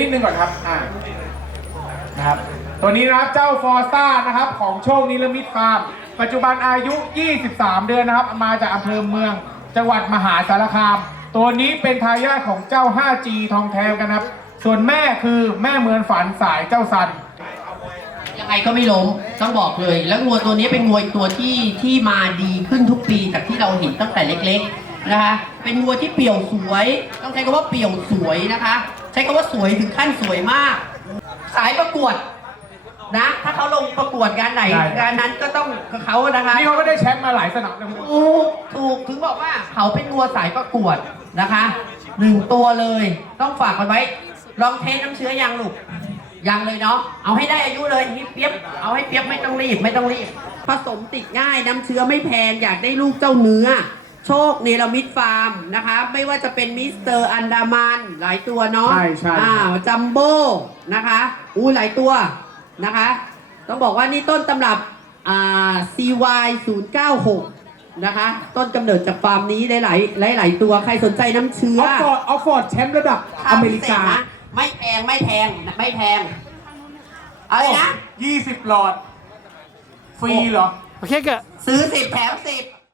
นิดนึงก่อนครับ อ่า นะครับ ตัวนี้นะครับ เจ้าฟอร์ซ่านะครับ ของโชคนิรมิตฟาร์ม ปัจจุบันอายุ 23 เดือนนะครับ มาจากอำเภอเมือง จังหวัดมหาสารคาม ตัวนี้เป็นทายาทของเจ้า 5G ทองแท้กันครับ ส่วนแม่คือแม่เมือนฝันสายเจ้าซัน ยังไงก็ไม่ล้มต้องบอกเลย แล้วงัวตัวนี้เป็นงัวอีกตัวที่ที่มาดีขึ้นทุกปีจากที่เราเห็นตั้งแต่เล็ก ๆ นะคะเป็นงัวที่เปี่ยวสวย ต้องใช้คำว่าเปี่ยวสวยนะคะ ใช้คำว่าสวยถึงขั้นสวยมาก สายประกวดนะ ถ้าเขาลงประกวดงานไหนใช่งานนั้นก็ต้องกับเขานะคะนี่เขาก็ได้แชมป์มาหลายสนามนะคุณถูกถูกถึงบอกว่าเขาเป็นงัวสายประกวดนะคะหนึ่งตัวเลย ต้องฝากกันไว้ ลองเทสน้ำเชื้อยังลูกยังเลยเนาะเอาให้ได้อายุเลยให้เปียบเอาให้เปียบไม่ต้องรีบไม่ต้องรีบผสมติดง่ายน้ำเชื้อไม่แพงอยากได้ลูกเจ้าเนื้อ โชคเนรมิตฟาร์มนะคะ ไม่ว่าจะเป็นมิสเตอร์อันดามันหลายตัวเนาะใช่ใช่ อ่าจัมโบ้นะคะอู้หลายตัวนะคะ ต้องบอกว่านี่ต้นตำรับอ่า CY 096นะคะ ต้นกำเนิดจากฟาร์มนี้หลายหลายหลาย ๆ ตัวใครสนใจน้ำเชื้อออกฟอร์ดออกฟอร์ดแชมป์ระดับอเมริกานะไม่แพงไม่แพงไม่แพงอะไรนะ 20 หลอด ฟรีเหรอ โอเคก็ซื้อสิบแถมสิบ